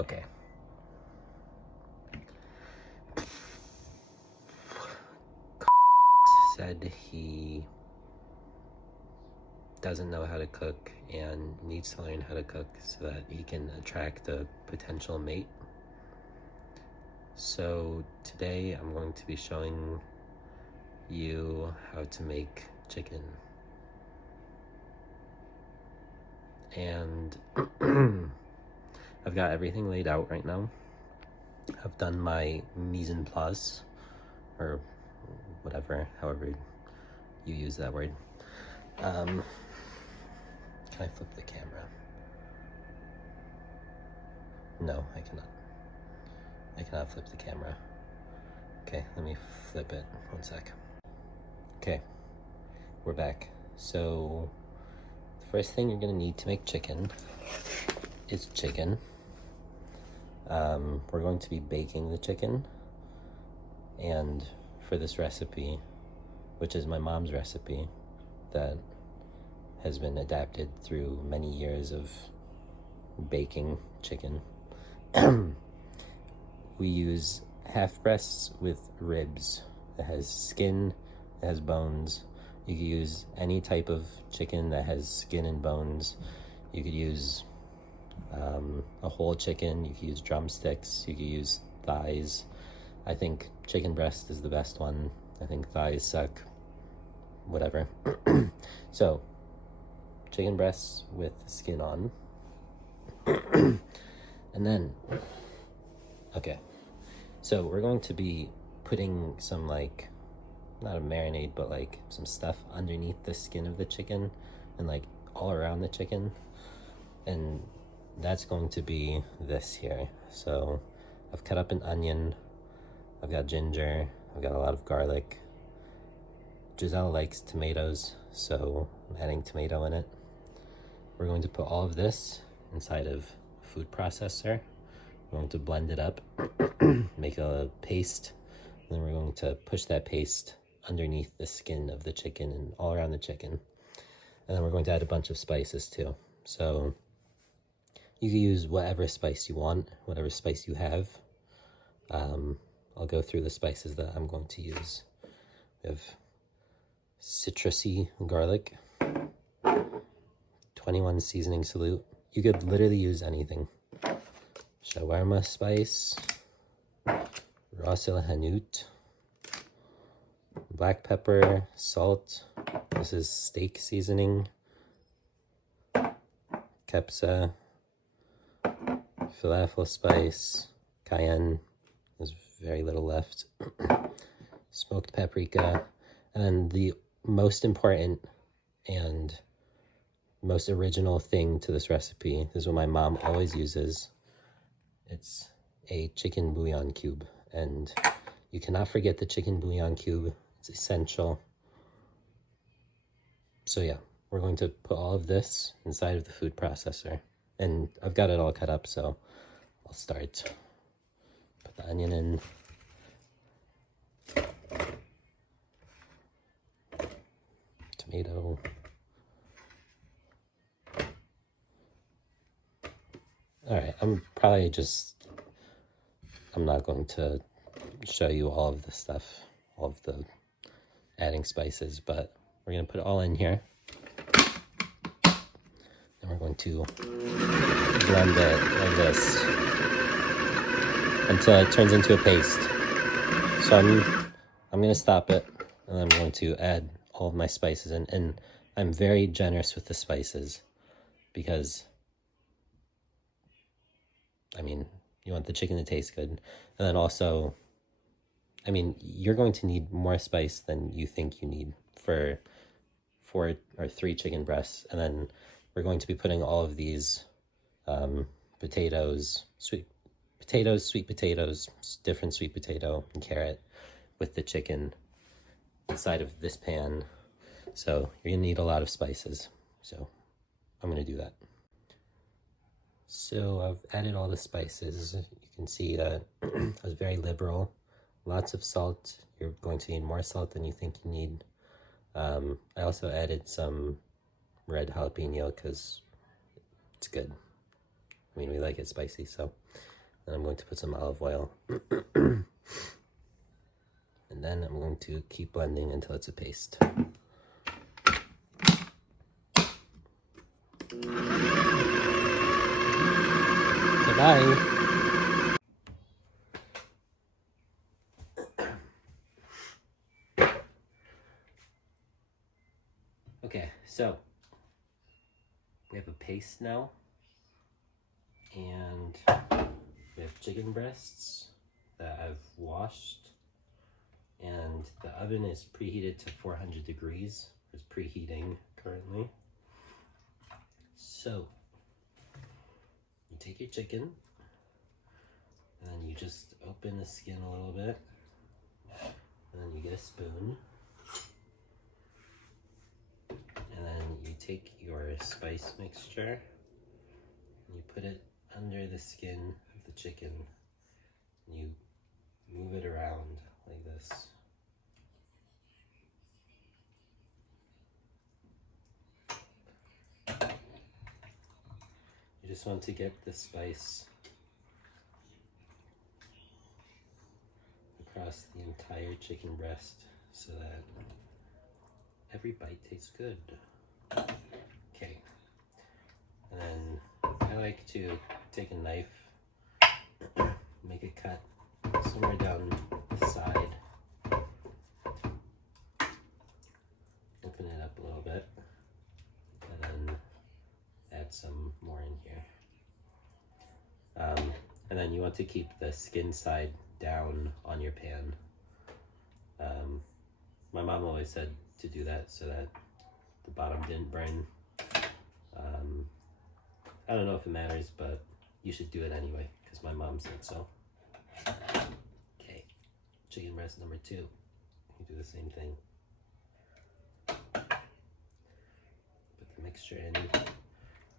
Okay. Said he doesn't know how to cook and needs to learn how to cook so that he can attract a potential mate. So today I'm going to be showing you how to make chicken. And I've got everything laid out right now. I've done my mise en place, or whatever, however you use that word. Can I flip the camera? No, I cannot. I cannot flip the camera. Okay, let me flip it. 1 sec. Okay, we're back. So, the first thing you're gonna need to make chicken is chicken. We're going to be baking the chicken. And for this recipe, which is my mom's recipe that has been adapted through many years of baking chicken, we use half breasts with ribs. It has skin, it has bones. You could use any type of chicken that has skin and bones. You could use a whole chicken, you could use drumsticks, you could use thighs. I think chicken breast is the best one. I think thighs suck, whatever. So, chicken breasts with skin on. And then, okay, so we're going to be putting some, like, not a marinade, but like some stuff underneath the skin of the chicken and like all around the chicken. And that's going to be this here. So I've cut up an onion, I've got ginger, I've got a lot of garlic. Giselle likes tomatoes, so I'm adding tomato in it. We're going to put all of this inside of a food processor. We're going to blend it up, make a paste, and then we're going to push that paste underneath the skin of the chicken and all around the chicken. And then we're going to add a bunch of spices too. So you can use whatever spice you want, whatever spice you have. I'll go through the spices that I'm going to use. We have citrusy garlic, 21 seasoning salute. You could literally use anything. Shawarma spice, ras el hanout, black pepper, salt. This is steak seasoning, kepsa, falafel spice, cayenne. There's very little left. Smoked paprika, and then the most important and most original thing to this recipe is what my mom always uses. It's a chicken bouillon cube, and you cannot forget the chicken bouillon cube. It's essential. So yeah, we're going to put all of this inside of the food processor, and I've got it all cut up, so I'll start. Put the onion in. Tomato. All right, I'm not going to show you all of the stuff, all of the adding spices, but we're gonna put it all in here. And we're going to blend it like this until it turns into a paste. So I'm gonna stop it, and I'm going to add all of my spices in, and I'm very generous with the spices because, I mean, you want the chicken to taste good. And then also, I mean, you're going to need more spice than you think you need for 4 or 3 chicken breasts. And then we're going to be putting all of these potatoes, sweet potatoes, different sweet potato and carrot with the chicken inside of this pan. So you're gonna need a lot of spices. So I'm gonna do that. So I've added all the spices. You can see that I was very liberal. Lots of salt. You're going to need more salt than you think you need. I also added some red jalapeno because it's good. I mean, we like it spicy, so. Then I'm going to put some olive oil. And then I'm going to keep blending until it's a paste. Bye-bye. Okay, so we have a paste now, and we have chicken breasts that I've washed, and the oven is preheated to 400 degrees. It's preheating currently. So you take your chicken, and then you just open the skin a little bit, and then you get a spoon. And then you take your spice mixture and you put it under the skin of the chicken. And you move it around like this. You just want to get the spice across the entire chicken breast so that every bite tastes good. Okay. And then I like to take a knife, make a cut somewhere down the side, open it up a little bit, and then add some more in here. And then you want to keep the skin side down on your pan. My mom always said to do that so that the bottom didn't burn. I don't know if it matters, but you should do it anyway because my mom said so. Okay, chicken breast number 2. You do the same thing. Put the mixture in,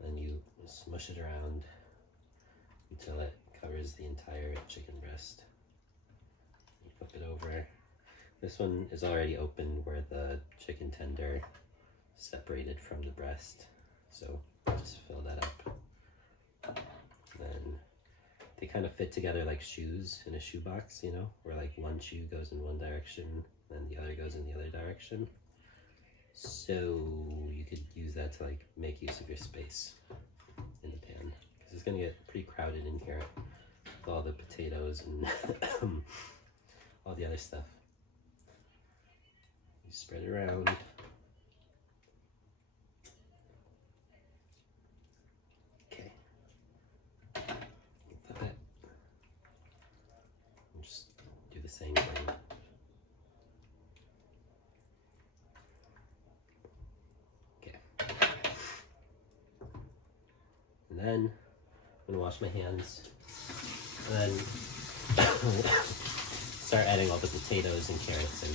then you smush it around until it covers the entire chicken breast. You flip it over. This one is already open where the chicken tender separated from the breast, so just fill that up. Then they kind of fit together like shoes in a shoebox, you know, where like one shoe goes in one direction and the other goes in the other direction. So you could use that to like make use of your space in the pan, because it's gonna get pretty crowded in here with all the potatoes and all the other stuff. You spread it around. Okay. Flip it. And just do the same thing. Okay. And then I'm gonna wash my hands and then start adding all the potatoes and carrots in.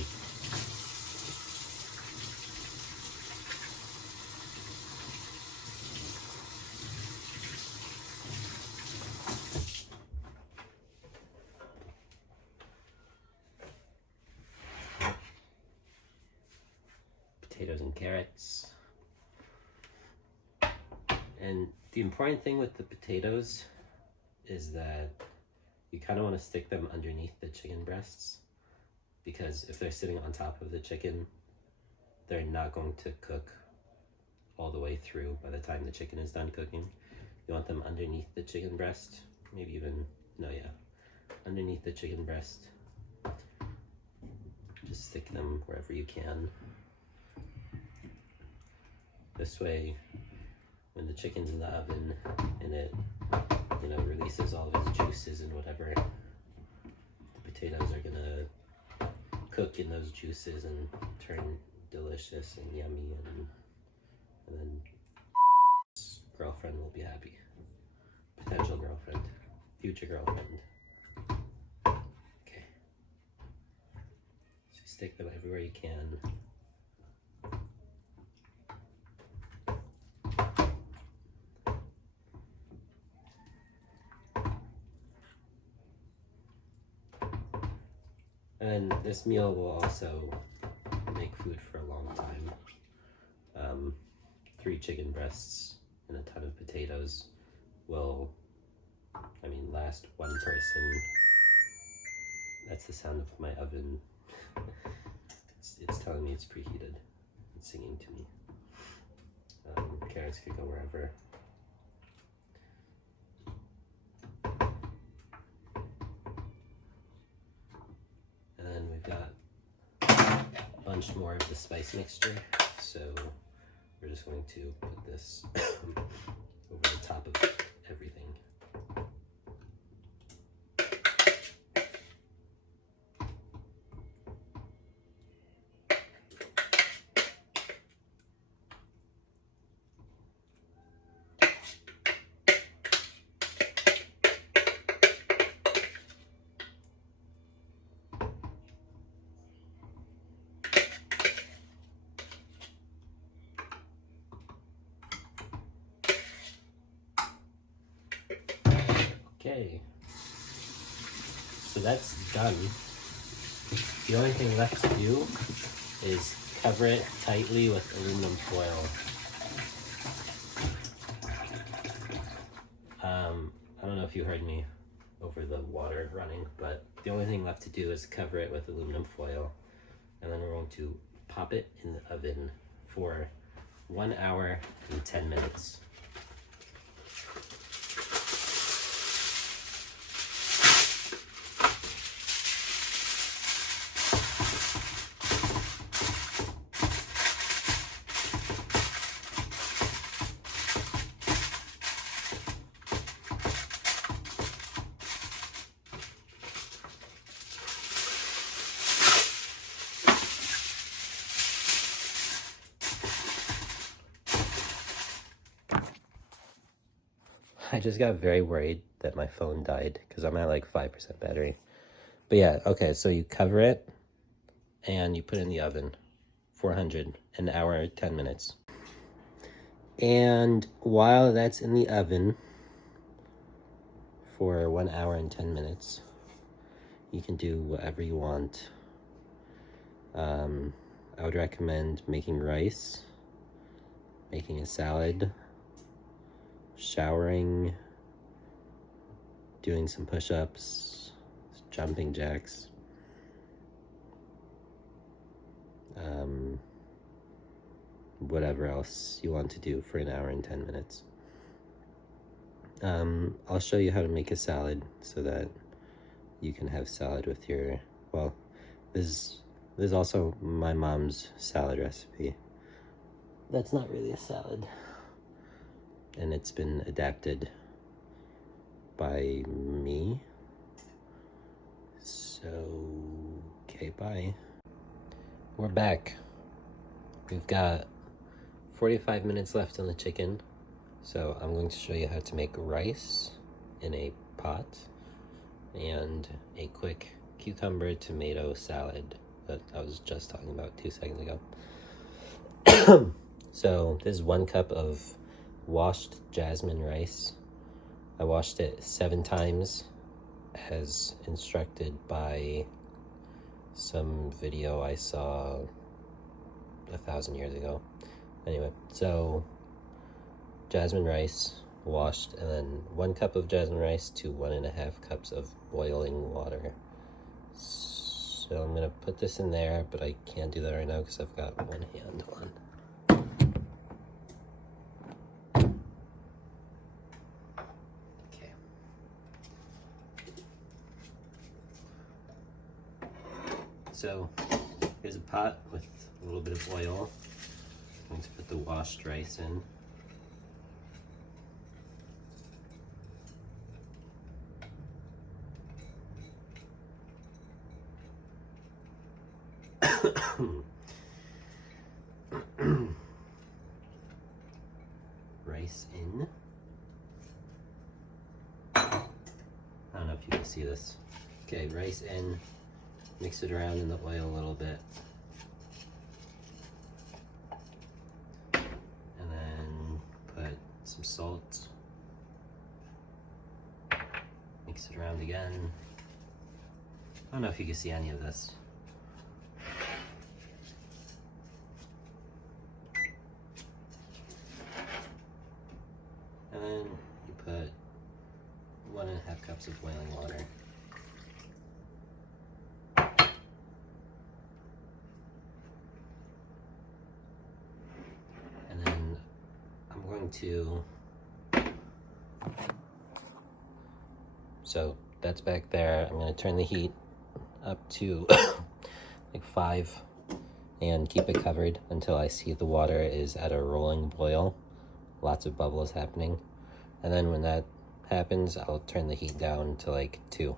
Potatoes and carrots. And the important thing with the potatoes is that you kind of want to stick them underneath the chicken breasts, because if they're sitting on top of the chicken, they're not going to cook all the way through by the time the chicken is done cooking. You want them underneath the chicken breast, maybe even, no, yeah, underneath the chicken breast. Just stick them wherever you can. This way, when the chicken's in the oven and it, you know, releases all of its juices and whatever, the potatoes are gonna cook in those juices and turn delicious and yummy, and then girlfriend will be happy. Potential girlfriend, future girlfriend. Okay. So stick them everywhere you can. And this meal will also make food for a long time. 3 chicken breasts and a ton of potatoes will I mean, last one person. That's the sound of my oven. It's telling me it's preheated. It's singing to me. Carrots could go wherever. And then we've got a bunch more of the spice mixture. So we're just going to put this over the top of everything. Okay, so that's done. The only thing left to do is cover it tightly with aluminum foil. I don't know if you heard me over the water running, but the only thing left to do is cover it with aluminum foil, and then we're going to pop it in the oven for 1 hour and 10 minutes. I just got very worried that my phone died because I'm at like 5% battery. But yeah, okay, so you cover it and you put it in the oven, 400, an hour, 10 minutes. And while that's in the oven for 1 hour and 10 minutes, you can do whatever you want. I would recommend making rice, making a salad, showering, doing some push-ups, jumping jacks, whatever else you want to do for an hour and 10 minutes. I'll show you how to make a salad so that you can have salad with your, well, there's also my mom's salad recipe. That's not really a salad. And it's been adapted by me. So, okay, bye. We're back. We've got 45 minutes left on the chicken. So I'm going to show you how to make rice in a pot and a quick cucumber tomato salad that I was just talking about 2 seconds ago. So this is 1 cup of washed jasmine rice. I washed it 7 times as instructed by some video I saw 1,000 years ago. Anyway, so jasmine rice washed, and then 1 cup of jasmine rice to 1.5 cups of boiling water. So I'm gonna put this in there, but I can't do that right now because I've got one hand on. Okay. So here's a pot with a little bit of oil. I'm going to put the washed rice in. Rice in. I don't know if you can see this. Okay, rice in. Mix it around in the oil a little bit. And then put some salt. Mix it around again. I don't know if you can see any of this. And then you put 1 cups of boiling water. And then I'm going to, so that's back there. I'm going to turn the heat up to like 5 and keep it covered until I see the water is at a rolling boil. Lots of bubbles happening. And then when that happens, I'll turn the heat down to like 2.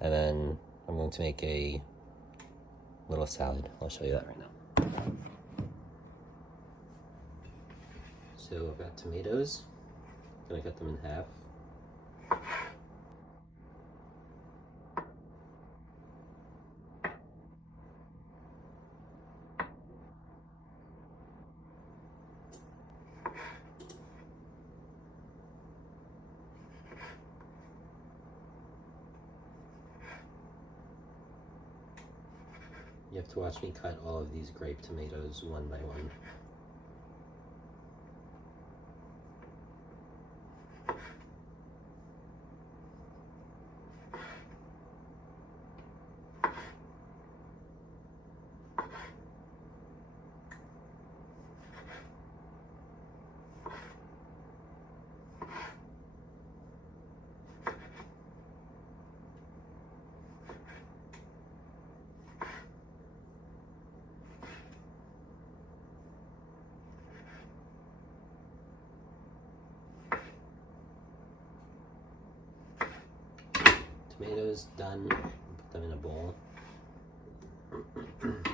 And then I'm going to make a little salad. I'll show you that right now. So I've got tomatoes. I'm gonna cut them in half. You have to watch me cut all of these grape tomatoes one by one. Tomatoes done. Put them in a bowl. And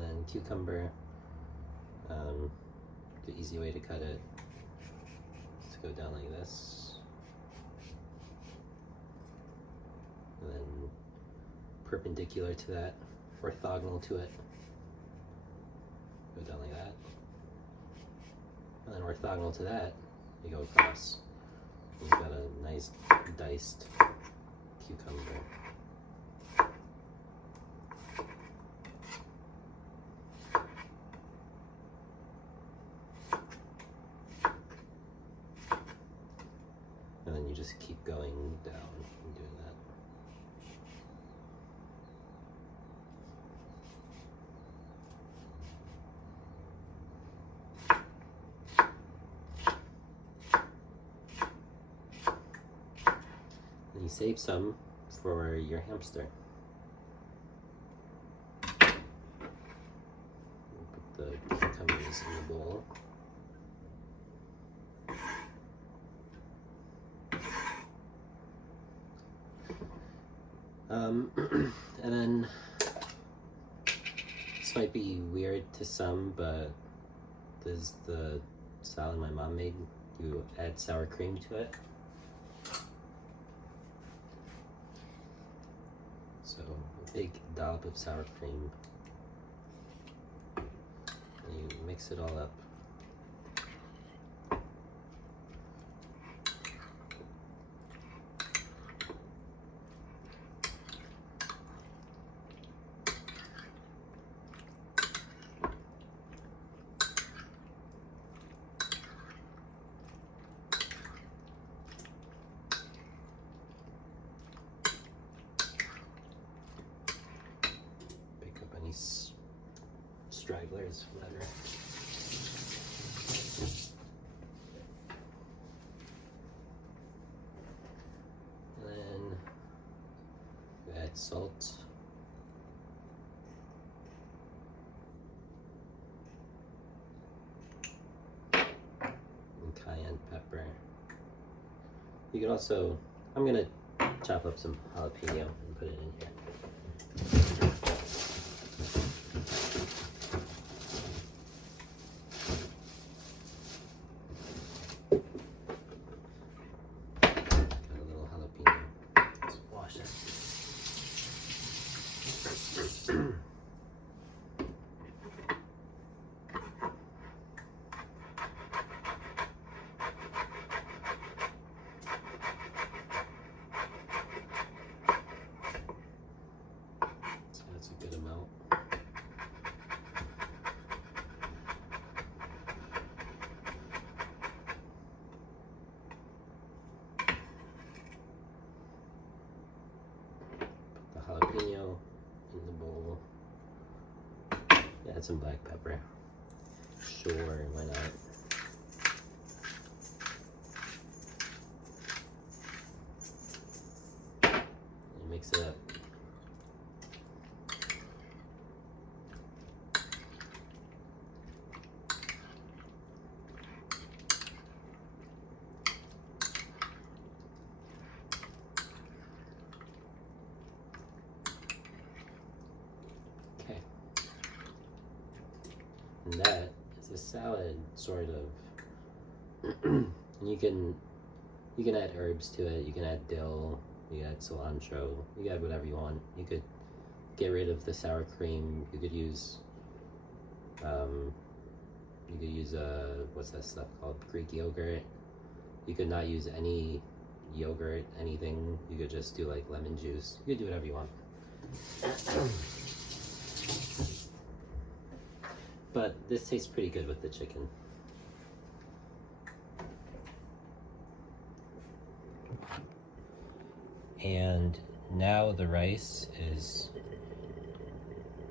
then cucumber. The easy way to cut it is to go down like this. And then perpendicular to that, orthogonal to it. Go down like that. And then orthogonal to that, you go across. You've got a nice diced cucumber. And then you just keep going down and doing that. And you save some for your hamster. Put the cucumbers in the bowl. And then, this might be weird to some, but this is the salad my mom made. You add sour cream to it. So a big dollop of sour cream. And you mix it all up. Stragglers, whatever. And then you add salt. And cayenne pepper. You could also, I'm gonna chop up some jalapeno and put it in here. add some black pepper. Sure, why not? And mix it up. Okay. And that is a salad, sort of. And you can add herbs to it. You can add dill. You can add cilantro. You can add whatever you want. You could get rid of the sour cream. You could use what's that stuff called? Greek yogurt. You could not use any yogurt, anything. You could just do like lemon juice. You could do whatever you want. But this tastes pretty good with the chicken. And now the rice is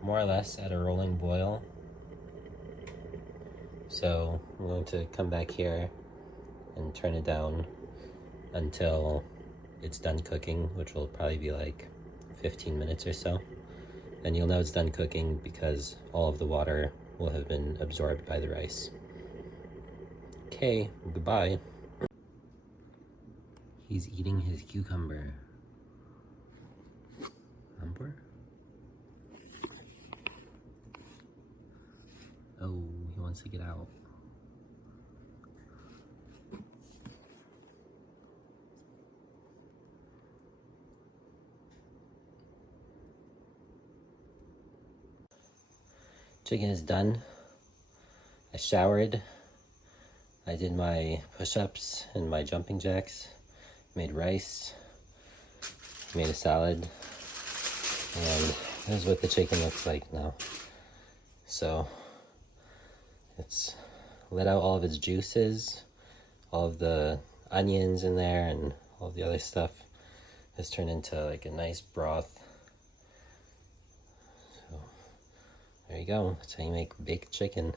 more or less at a rolling boil. So I'm going to come back here and turn it down until it's done cooking, which will probably be like 15 minutes or so. And you'll know it's done cooking because all of the water will have been absorbed by the rice. Okay, goodbye. He's eating his cucumber. Umber? Oh, he wants to get out. Chicken is done. I showered. I did my push-ups and my jumping jacks. Made rice. Made a salad. And this is what the chicken looks like now. So it's let out all of its juices. All of the onions in there and all of the other stuff has turned into like a nice broth. There you go. That's how you make baked chicken.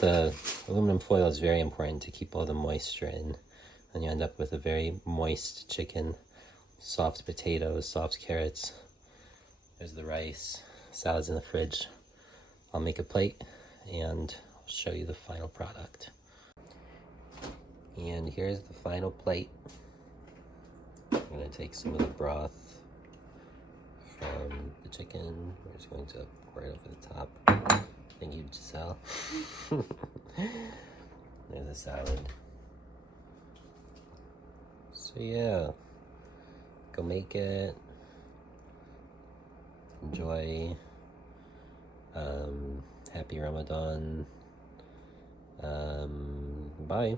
The aluminum foil is very important to keep all the moisture in. And you end up with a very moist chicken. Soft potatoes, soft carrots. There's the rice. Salad's in the fridge. I'll make a plate and I'll show you the final product. And here's the final plate. I'm going to take some of the broth from the chicken. We're just going to pour it over the top. Thank you, Giselle. There's a salad. So yeah, go make it. Enjoy. Happy Ramadan. Bye.